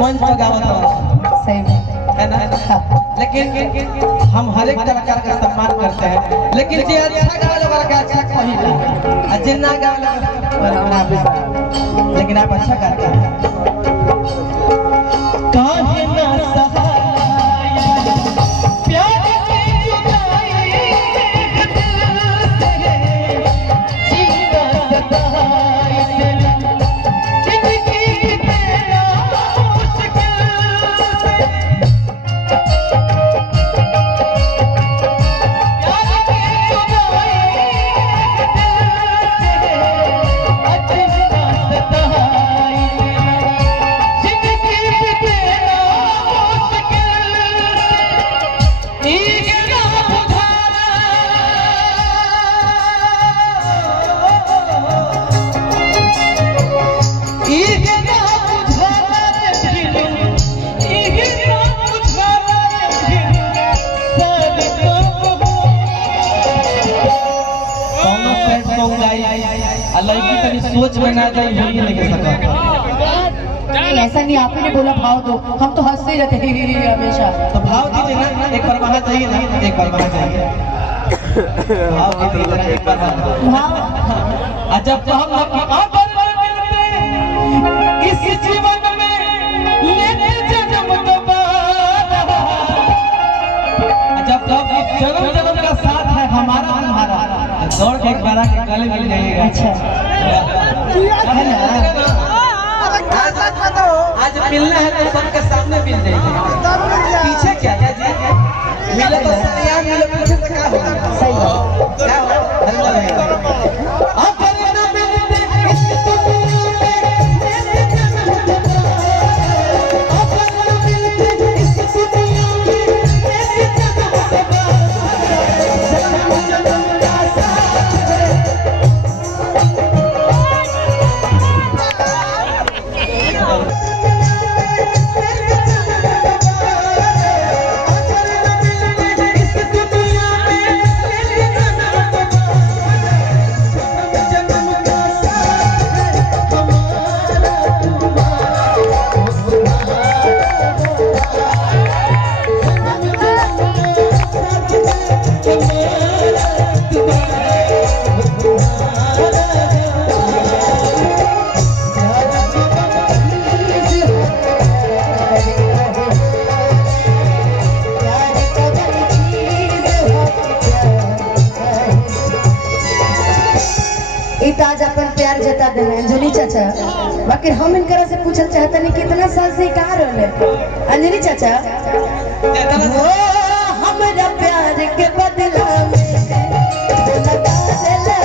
मंच पर गावत सही है ना, लेकिन हम हर एक कलाकार का सम्मान करते हैं, लेकिन जे अच्छा गावे वाला का अच्छा कहिला, जे ना गावे वाला लेकिन आप अच्छा गाते हैं। काहे ना सहाय प्यार की जुदाई जीना सताई जिंदगी तेरा मुश्किल से प्यार की जुदाई जीना सताई जिंदगी तेरा सोच में ना जाए नहीं लेके सका। नहीं ऐसा नहीं, आप ही ने बोला भाव दो, हम तो हंसते रहते हैं हमेशा। तो भाव दीजिए ना, एक बार वहां जाइए ना, एक बार वहां जाइए भाव दीजिए ना, एक बार भाव जब तो हम इस जीवन में लेते जन्म दोबारा, जब तक जन्म जन्म का साथ है हमारा तुम्हारा, दौड़ के एक बार के गले मिल जाएगा। अच्छा है ना, आज मिलना है तो सबके सामने मिल जाएगा, पीछे क्या है जी, मिले तो सरिया मिले पीछे से क्या होगा। सही है, क्या हो हल्ला रहेगा। आज अपन प्यार जता देना अंजलि चाचा, बाकी हम इनकरा से पूछल चाहते नहीं कितना साल से कहाँ रहले अंजलि चाचा। वो हमरा प्यार के बदला में लगा देला